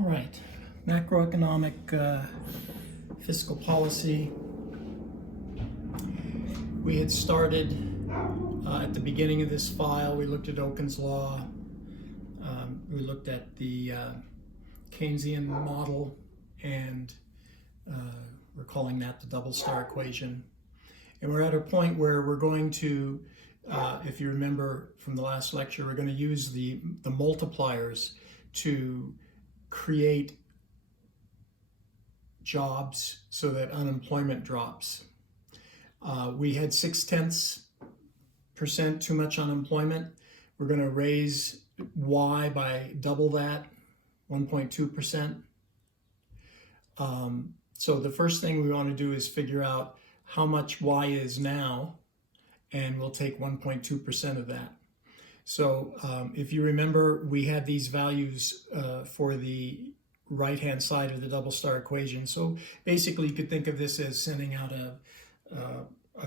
All right, macroeconomic fiscal policy. We had started at the beginning of this file. We looked at Oken's law. We looked at the Keynesian model, and we're calling that the double star equation. And we're at a point where we're going to, if you remember from the last lecture, we're going to use the multipliers to create jobs so that unemployment drops. We had 0.6% too much unemployment. We're going to raise Y by double that, 1.2%. So the first thing we want to do is figure out how much Y is now, and we'll take 1.2% of that. So if you remember, we had these values for the right-hand side of the double star equation. So basically, you could think of this as sending out a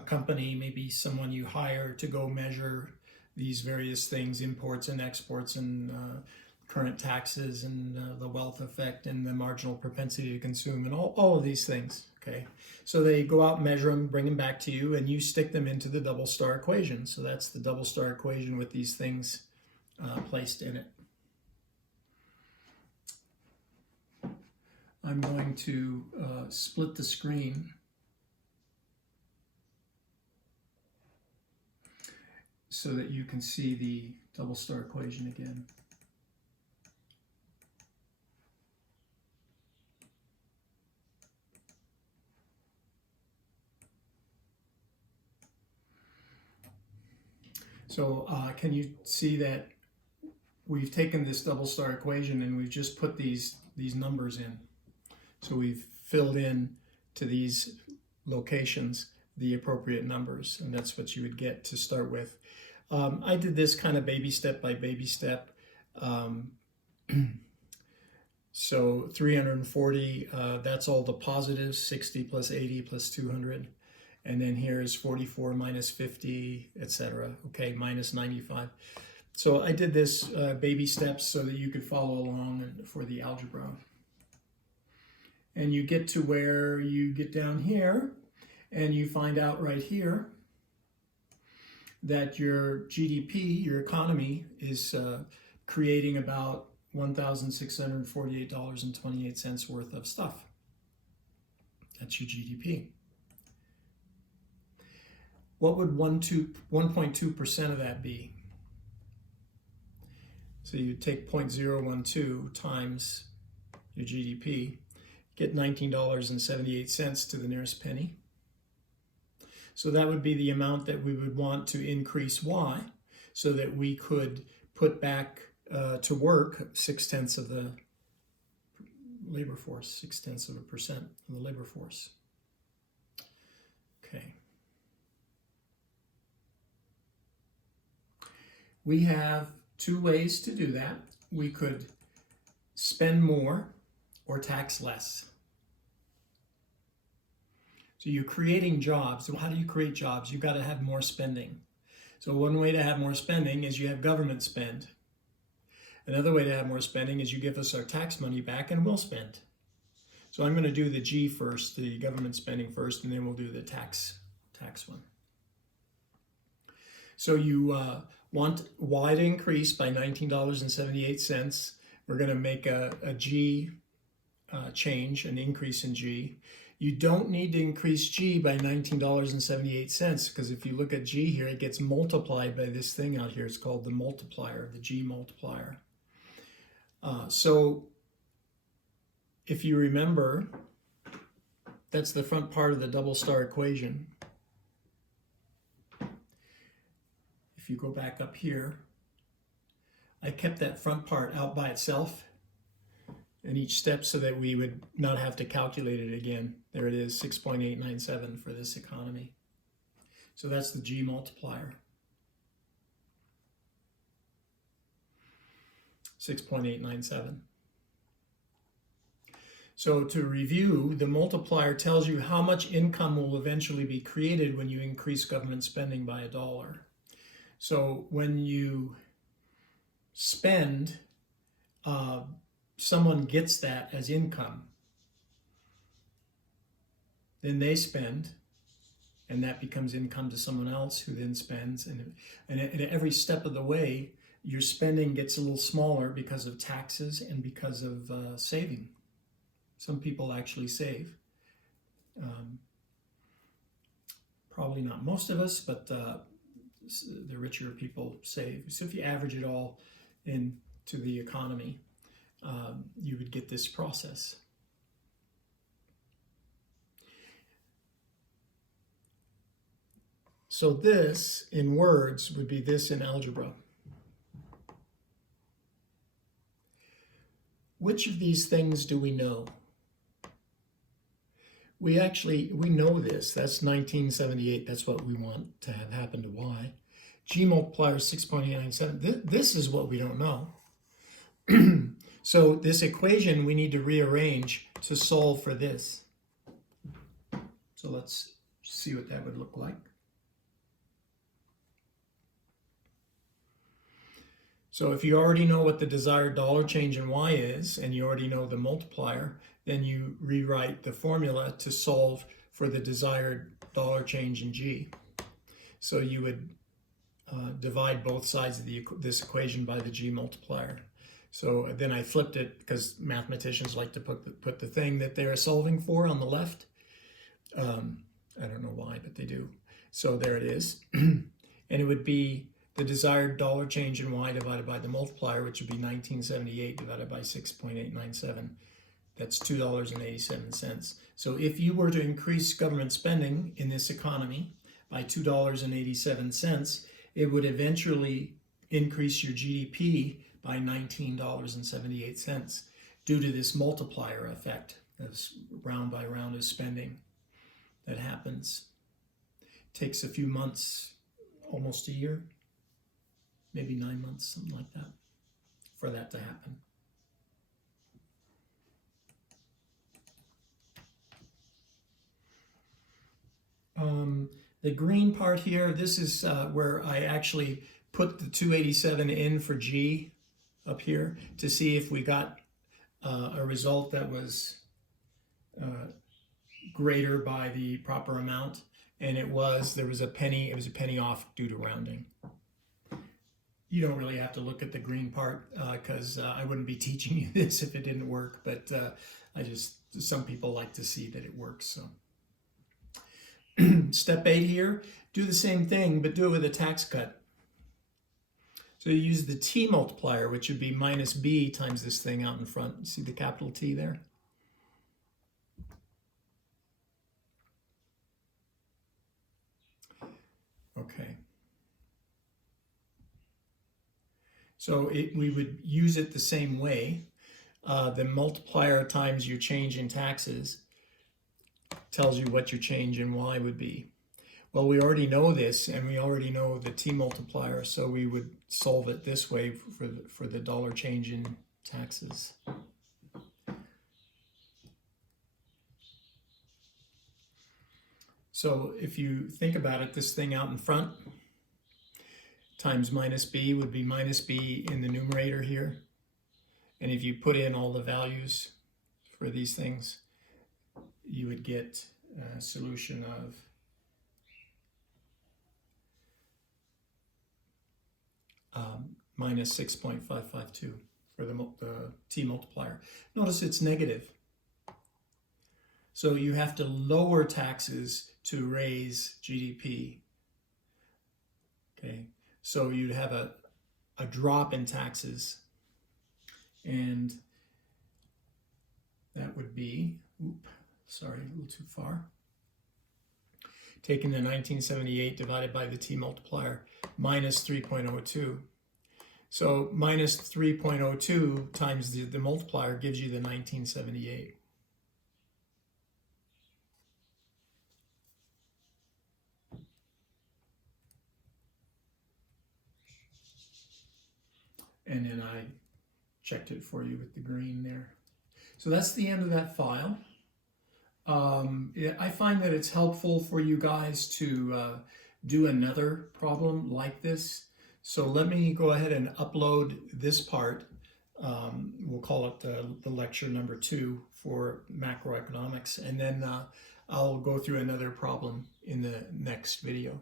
company, maybe someone you hire to go measure these various things, imports and exports and current taxes and the wealth effect and the marginal propensity to consume and all of these things. Okay, so they go out, measure them, bring them back to you, and you stick them into the double star equation. So that's the double star equation with these things placed in it. I'm going to split the screen so that you can see the double star equation again. So can you see that we've taken this double star equation and we've just put these numbers in. So we've filled in to these locations the appropriate numbers, and that's what you would get to start with. I did this kind of baby step by baby step. So 340, that's all the positives, 60 plus 80 plus 200. And then here is 44 minus 50, etc. Okay, minus 95. So I did this baby steps so that you could follow along for the algebra. And you get to where you get down here, and you find out right here that your GDP, your economy, is creating about $1,648.28 worth of stuff. That's your GDP. What would 1.2% of that be? So you take 0.012 times your GDP, get $19.78 to the nearest penny. So that would be the amount that we would want to increase Y so that we could put back to work 0.6 of the labor force, 0.6% of the labor force. Okay. We have two ways to do that. We could spend more or tax less. So you're creating jobs. So how do you create jobs? You've got to have more spending. So one way to have more spending is you have government spend. Another way to have more spending is you give us our tax money back and we'll spend. So I'm going to do the G first, the government spending first, and then we'll do the tax one. So you want Y to increase by $19.78. We're going to make a G change, an increase in G. You don't need to increase G by $19.78 because if you look at G here, it gets multiplied by this thing out here. It's called the multiplier, the G multiplier. So if you remember, that's the front part of the double star equation. If you go back up here, I kept that front part out by itself in each step so that we would not have to calculate it again. There it is, 6.897 for this economy. So that's the G multiplier. 6.897. So to review, the multiplier tells you how much income will eventually be created when you increase government spending by $1. So when you spend someone gets that as income, then they spend, and that becomes income to someone else who then spends. And at every step of the way, your spending gets a little smaller because of taxes and because of saving. Some people actually save. Probably not most of us, but the richer people save. So if you average it all into the economy, you would get this process. So this in words would be this in algebra. Which of these things do we know? We know this. That's 1978. That's what we want to have happen to y. G multiplier 6.897. This is what we don't know. So this equation we need to rearrange to solve for this. So let's see what that would look like. So if you already know what the desired dollar change in y is, and you already know the multiplier, then you rewrite the formula to solve for the desired dollar change in g. So you would divide both sides of this equation by the g multiplier. So then I flipped it because mathematicians like to put the thing that they're solving for on the left. I don't know why, but they do. So there it is. And it would be the desired dollar change in y divided by the multiplier, which would be 1978 divided by 6.897. That's $2.87. So if you were to increase government spending in this economy by $2.87, it would eventually increase your GDP by $19.78 due to this multiplier effect, this round by round of spending that happens. Takes a few months, almost a year, maybe 9 months, something like that, for that to happen. The green part here, this is where I actually put the 287 in for G up here to see if we got a result that was greater by the proper amount. And it was a penny off due to rounding. You don't really have to look at the green part because I wouldn't be teaching you this if it didn't work, but some people like to see that it works. So step 8 here, do the same thing, but do it with a tax cut. So you use the T multiplier, which would be minus B times this thing out in front. You see the capital T there? Okay. So we would use it the same way. The multiplier times your change in taxes tells you what your change in y would be. Well, we already know this, and we already know the T multiplier, so we would solve it this way for the dollar change in taxes. So if you think about it, this thing out in front times minus b would be minus b in the numerator here. And if you put in all the values for these things, you would get a solution of minus 6.552 for the T multiplier. Notice it's negative. So you have to lower taxes to raise GDP. Okay, so you'd have a drop in taxes, and that would be, sorry, a little too far. Taking the 1978 divided by the T multiplier, minus 3.02. So minus 3.02 times the multiplier gives you the 1978. And then I checked it for you with the green there. So that's the end of that file. I find that it's helpful for you guys to do another problem like this. So let me go ahead and upload this part We'll call it the lecture number 2 for macroeconomics, and then I'll go through another problem in the next video.